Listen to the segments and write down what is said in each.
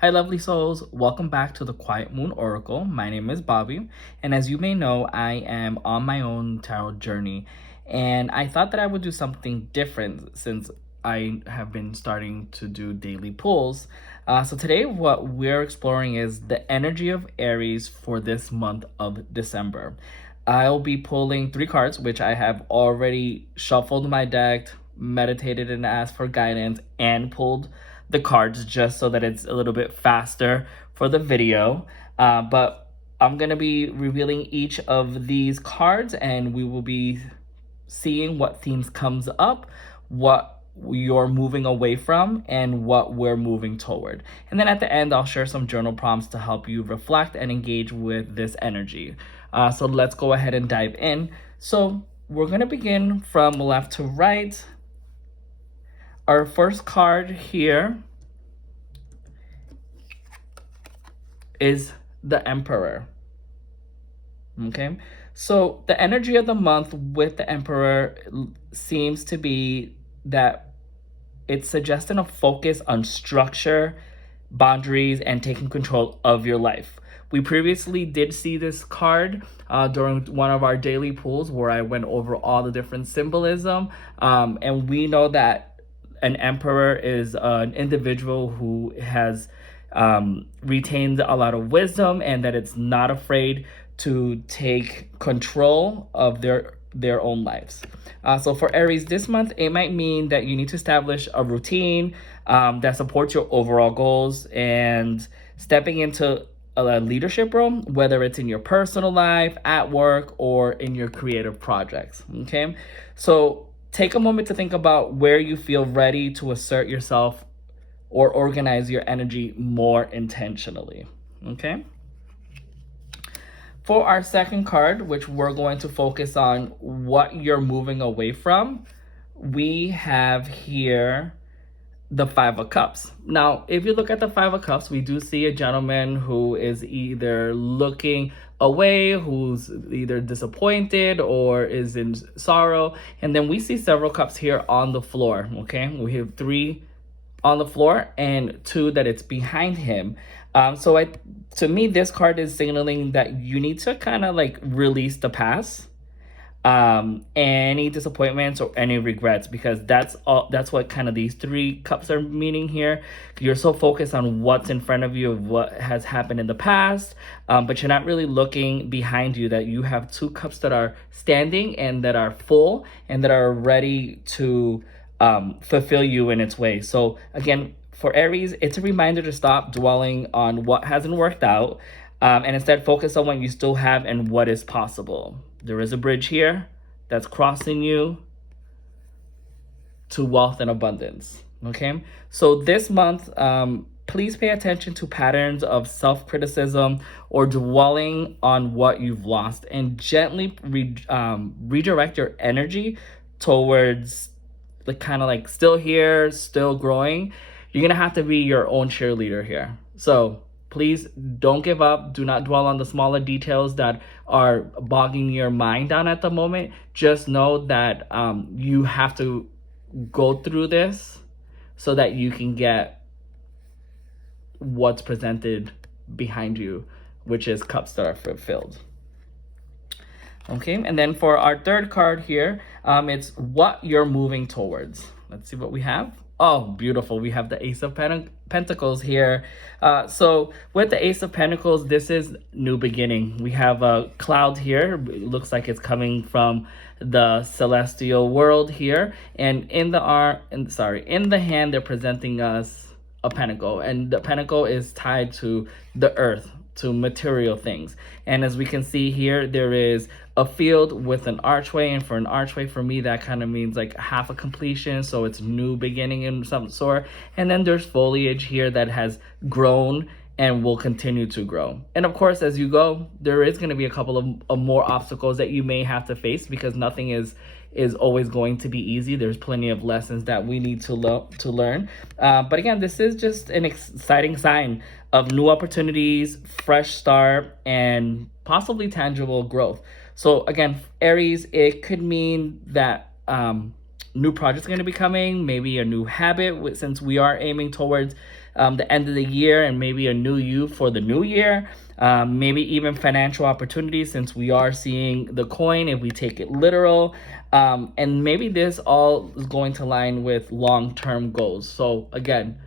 Hi, lovely souls. Welcome back to the Quiet Moon Oracle. My name is Bobby, and as you may know, I am on my own tarot journey. And I thought that I would do something different since I have been starting to do daily pulls. So today, what we're exploring is the energy of Aries for this month of December. I'll be pulling three cards, which I have already shuffled my deck, meditated and asked for guidance, and pulled the cards just so that it's a little bit faster for the video. But I'm going to be revealing each of these cards and we will be seeing what themes comes up, what you're moving away from, and what we're moving toward. And then at the end, I'll share some journal prompts to help you reflect and engage with this energy. So let's go ahead and dive in. So we're going to begin from left to right. Our first card here is the Emperor. Okay, so the energy of the month with the Emperor seems to be that it's suggesting a focus on structure, boundaries, and taking control of your life. We previously did see this card during one of our daily pulls where I went over all the different symbolism. And we know that an emperor is an individual who has retained a lot of wisdom and that it's not afraid to take control of their own lives. So for Aries this month, it might mean that you need to establish a routine that supports your overall goals and stepping into a leadership role, whether it's in your personal life, at work, or in your creative projects. Okay, so take a moment to think about where you feel ready to assert yourself or organize your energy more intentionally. Okay. For our second card, which we're going to focus on what you're moving away from, we have here the Five of Cups. Now, if you look at the Five of Cups, we do see a gentleman who is either looking away, who's either disappointed or is in sorrow. And then we see several cups here on the floor, okay? We have three on the floor and two that it's behind him. To me, this card is signaling that you need to kind of like release the past, any disappointments or any regrets, because that's what kind of these three cups are meaning here. You're so focused on what's in front of you, of what has happened in the past, but you're not really looking behind you, that you have two cups that are standing and that are full and that are ready to fulfill you in its way. So again, for Aries, it's a reminder to stop dwelling on what hasn't worked out, and instead focus on what you still have and what is possible. There is a bridge here that's crossing you to wealth and abundance. Okay, so this month, please pay attention to patterns of self-criticism or dwelling on what you've lost, and gently redirect your energy towards the kind of like still here, still growing. You're gonna have to be your own cheerleader here. So please don't give up. Do not dwell on the smaller details that are bogging your mind down at the moment. Just know that you have to go through this so that you can get what's presented behind you, which is cups that are fulfilled. Okay, and then for our third card here, it's what you're moving towards. Let's see what we have. Oh, beautiful. We have the Ace of Pentacles here. So with the Ace of Pentacles, this is new beginning. We have a cloud here. It looks like it's coming from the celestial world here. And in the hand, they're presenting us a pentacle. And the pentacle is tied to the earth, to material things. And as we can see here, there is a field with an archway, and for an archway, for me, that kind of means like half a completion, so it's new beginning in some sort. And then there's foliage here that has grown and will continue to grow. And of course, as you go, there is going to be a couple of more obstacles that you may have to face, because nothing is always going to be easy. There's plenty of lessons that we need to learn. But again, this is just an exciting sign of new opportunities, fresh start, and possibly tangible growth. So again, Aries, it could mean that new projects are going to be coming, maybe a new habit, since we are aiming towards the end of the year and maybe a new you for the new year. Maybe even financial opportunities, since we are seeing the coin if we take it literal. And maybe this all is going to align with long-term goals. So again,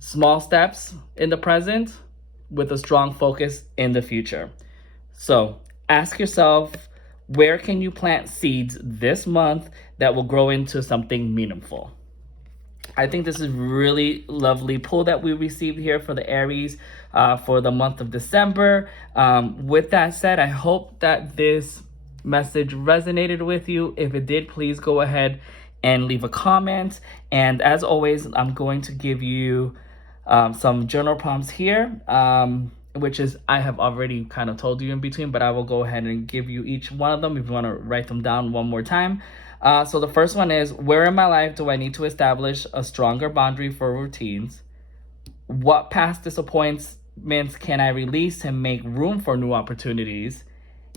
small steps in the present with a strong focus in the future. So ask yourself, where can you plant seeds this month that will grow into something meaningful? I think this is really lovely pull that we received here for the Aries for the month of December. With that said, I hope that this message resonated with you. If it did, please go ahead and leave a comment. And as always, I'm going to give you some journal prompts here, which is I have already kind of told you in between, but I will go ahead and give you each one of them if you want to write them down one more time. So the first one is, where in my life do I need to establish a stronger boundary for routines? What past disappointments can I release to make room for new opportunities?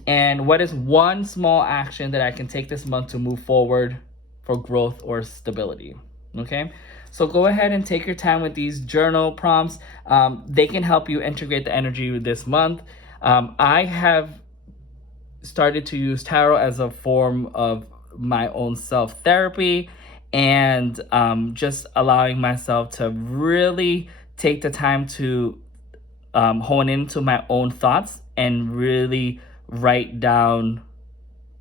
And what is one small action that I can take this month to move forward for growth or stability? Okay, so go ahead and take your time with these journal prompts. They can help you integrate the energy this month. I have started to use tarot as a form of my own self-therapy, and just allowing myself to really take the time to hone into my own thoughts and really write down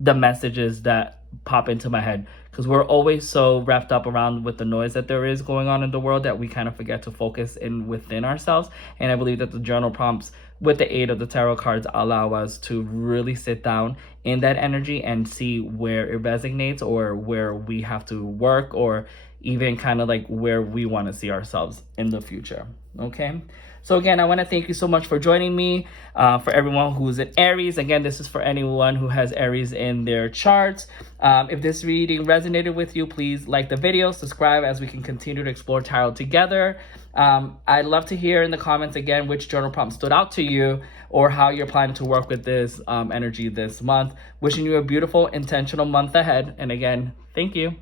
the messages that pop into my head, because we're always so wrapped up around with the noise that there is going on in the world that we kind of forget to focus in within ourselves. And I believe that the journal prompts with the aid of the tarot cards allow us to really sit down in that energy and see where it resonates, or where we have to work, or even kind of like where we want to see ourselves in the future. Okay, so again, I want to thank you so much for joining me. For everyone who's an Aries, again, this is for anyone who has Aries in their charts. If this reading resonated with you, please like the video, subscribe, as we can continue to explore tarot together. I'd love to hear in the comments again which journal prompt stood out to you, or how you're planning to work with this energy this month. Wishing you a beautiful, intentional month ahead. And again, thank you.